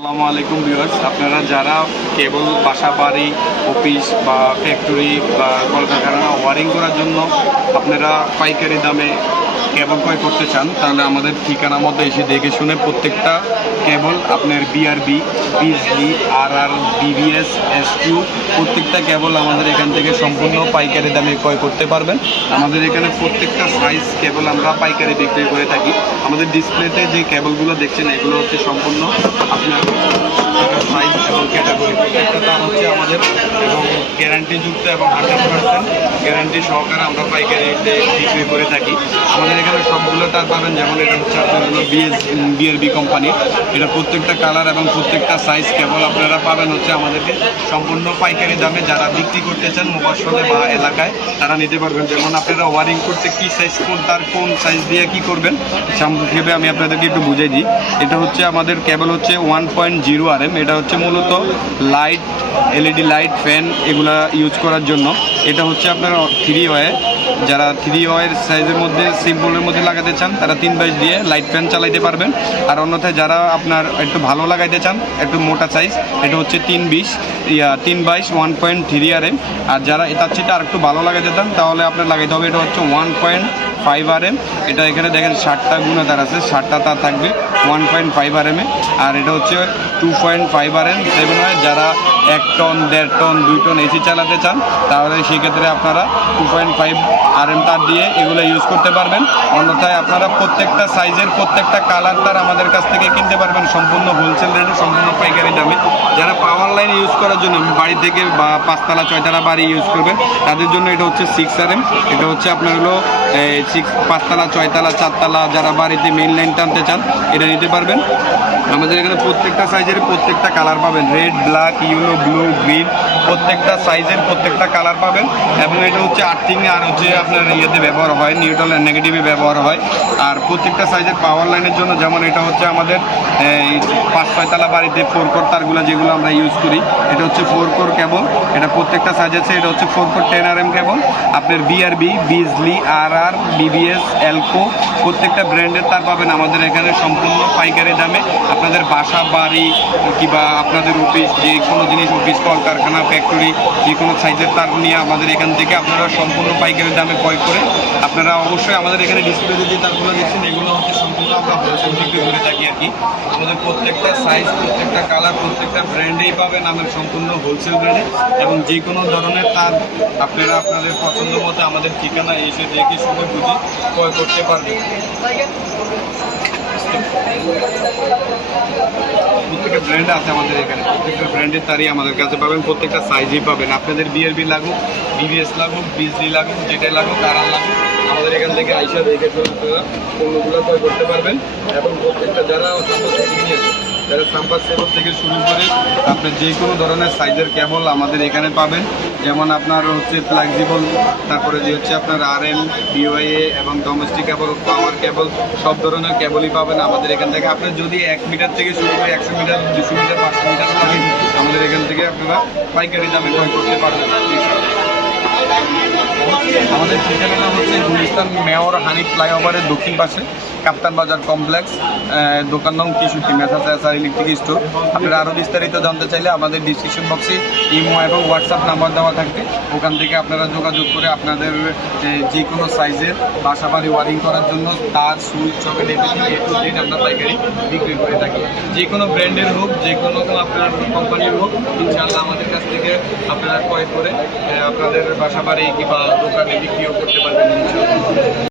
আসসালামু আলাইকুম ভিউয়ার্স, আপনারা যারা কেবল বাসা বাড়ি অফিস বা ফ্যাক্টরি বা কলকারখানা ওয়ারিং করার জন্য আপনারা পাইকারি দামে কেবল ক্রয় করতে চান, তাহলে আমাদের ঠিকানার মধ্যে এসে দেখে শুনে প্রত্যেকটা কেবল আপনার বিআরবি, বিজলি, আর বিবিএস, S2 প্রত্যেকটা কেবল আমাদের এখান থেকে সম্পূর্ণ পাইকারি দামে ক্রয় করতে পারবেন। আমাদের এখানে প্রত্যেকটা সাইজ কেবল আমরা পাইকারি বিক্রি করে থাকি। আমাদের ডিসপ্লেতে যে কেবলগুলো দেখছেন এগুলো হচ্ছে সম্পূর্ণ আপনার সাইজ এবং ক্যাটাগরি প্রত্যেকটা দাম হচ্ছে আমাদের এবং গ্যারান্টিযুক্ত এবং 100% গ্যারান্টি সহকারে আমরা পাইকারিতে বিক্রি করে থাকি। আমাদের এখানে সবগুলো তার পাবেন, যেমন এটা হচ্ছে আপনার হলো বিআরবি কোম্পানি। এটা প্রত্যেকটা কালার এবং প্রত্যেকটা সাইজ কেবল আপনারা পাবেন হচ্ছে আমাদেরকে সম্পূর্ণ পাইকারি দামে। যারা বিক্রি করতে চান মফস্বলে বা এলাকায় তারা নিতে পারবেন। যেমন আপনারা ওয়ারিং করতে কি সাইজ কোন সাইজ দিয়ে কি করবেন সংক্ষেপে আমি আপনাদেরকে একটু বুঝাই দিই। এটা হচ্ছে আমাদের কেবল হচ্ছে 1.0 RM। এটা হচ্ছে মূলত লাইট, LED লাইট, ফ্যান এগুলা ইউজ করার জন্য। এটা হচ্ছে আপনার 3 ওয়ে, যারা 3 ওয়ের সাইজের মধ্যে সিম্পলের মধ্যে লাগাতে চান তারা 3/22 দিয়ে লাইট ফ্যান চালাইতে পারবেন। আর অন্যথায় যারা আপনার একটু ভালো লাগাইতে চান একটু মোটা সাইজ, এটা হচ্ছে 3/22 1.3 RM। আর যারা এটার চেয়ে আর একটু ভালো লাগাইতে চান তাহলে আপনার লাগাইতে হবে এটা হচ্ছে 1.5 RM। এটা এখানে দেখেন 60টা গুণাতার আছে, 60টা তার থাকবে 1.5 RM এ। আর এটা হচ্ছে 2.5 RM 7 ওয়ে। যারা 1 টন 1.5 টন 2 টন এসি চালাতে চান তাহলে সেক্ষেত্রে আপনারা 2.5 RM তার দিয়ে এগুলো ইউজ করতে পারবেন। অন্যথায় আপনারা প্রত্যেকটা সাইজের প্রত্যেকটা কালার তার আমাদের কাছ থেকে কিনতে পারবেন সম্পূর্ণ হোলসেল রেটে, সম্পূর্ণ পাইকারি দামে। যারা পাওয়ার লাইন ইউজ করার জন্য বাড়ি থেকে বা 5তলা 6তলা বাড়ি ইউজ করবেন তাদের জন্য এটা হচ্ছে 6 RM। এটা হচ্ছে আপনার হলো 5তলা 6তলা 4তলা যারা বাড়িতে মেইন লাইন টানতে চান এটা নিতে পারবেন। আমাদের এখানে প্রত্যেকটা সাইজের প্রত্যেকটা কালার পাবেন, red, black, yellow, blue, green প্রত্যেকটা সাইজের প্রত্যেকটা কালার পাবেন। এবং এটা হচ্ছে আর্থিং আর হচ্ছে আপনার ইয়েতে ব্যবহার হয়, নিউট্রাল আর নেগেটিভে ব্যবহার হয়। আর প্রত্যেকটা সাইজের পাওয়ার লাইনের জন্য, যেমন এটা হচ্ছে আমাদের 5-6তলা বাড়িতে 4 কোর তারগুলো যেগুলো আমরা ইউজ করি, এটা হচ্ছে 4 কোর কেবল। এটা প্রত্যেকটা সাইজ আছে, এটা হচ্ছে 4 কোর 10 RM কেবল। আপনার বিআরবি, বিজলি, আর বিবিএস, এলকো প্রত্যেকটা ব্র্যান্ডের তার পাবেন আমাদের এখানে সম্পূর্ণ পাইকারি দামে। আপনাদের বাসা বাড়ি কিংবা আপনাদের অফিস, যে কোনো জিনিস অফিস কলকারখানা ফ্যাক্টরি যে কোনো সাইজের তার নিয়ে আমাদের এখান থেকে আপনারা সম্পূর্ণ পাইকারি দামে ক্রয় করে আপনারা অবশ্যই আমাদের এখানে ডিসপ্লেতে যে তারগুলো দেখছেন এগুলো হচ্ছে সম্পূর্ণ আমরা হোলসেল বিক্রি করে থাকি আর কি। আমাদের প্রত্যেকটা সাইজ প্রত্যেকটা কালার প্রত্যেকটা ব্র্যান্ডেই পাবেন আমাদের সম্পূর্ণ হোলসেল রেটে। এবং যে কোনো ধরনের তার আপনারা আপনাদের পছন্দ মতো আমাদের ঠিকানা এসে দেখে শুনে বুঝে ক্রয় করতে পারবেন। প্রত্যেকটা ব্র্যান্ড আছে আমাদের এখানে, প্রত্যেকটা ব্র্যান্ডের তারই আমাদের কাছে পাবেন, প্রত্যেকটা সাইজই পাবেন। আপনাদের বিআরবি লাগুক, বিবিএস লাগুক, বিজলি লাগুক, যেটাই লাগুক, কারার লাগুক আমাদের এখান থেকে আইসা দেখে আপনারা পণ্যগুলো ক্রয় করতে পারবেন। এবং প্রত্যেকটা যারা সাম্পার থেকে শুরু করে আপনার যে কোনো ধরনের সাইজের কেবল আমাদের এখানে পাবেন। যেমন আপনার হচ্ছে ফ্লেক্সিবল, তারপরে যে হচ্ছে আপনার RM, BOA এবং ডোমেস্টিক কেবল, পাওয়ার কেবল সব ধরনের কেবলই পাবেন আমাদের এখান থেকে। আপনার যদি 1 মিটার থেকে শুরু করে 100 মিটার, 200 মিটার, 500 মিটার লাগেন আমাদের এখান থেকে আপনারা পাইকারি দামে ক্রয় করতে পারবেন। আমাদের ঠিকানা হচ্ছে গুলিস্তান মেয়র হানিফ ফ্লাইওভারের দক্ষিণ পাশে কাপ্তান বাজার কমপ্লেক্স, দোকান নং 63, মেসার্স SR ইলেকট্রিক স্টোর। আপনারা আরও বিস্তারিত জানতে চাইলে আমাদের ডিসক্রিপশন বক্সে ইমো এবং হোয়াটসঅ্যাপ নাম্বার দেওয়া থাকবে, ওখান থেকে আপনারা যোগাযোগ করে আপনাদের যে কোনো সাইজের বাসা বাড়ি ওয়ারিং করার জন্য তার switch socket everything A to Z আমরা পাইকারি বিক্রি করে থাকি। যে কোনো ব্র্যান্ডের হোক, যে কোনো আপনার কোম্পানির হোক, ইনশাআল্লাহ আমাদের কাছ থেকে আপনারা ক্রয় করে আপনাদের বাসা বাড়ি কিংবা দোকানে বিক্রিও করতে পারবেন ইনশাআল্লাহ।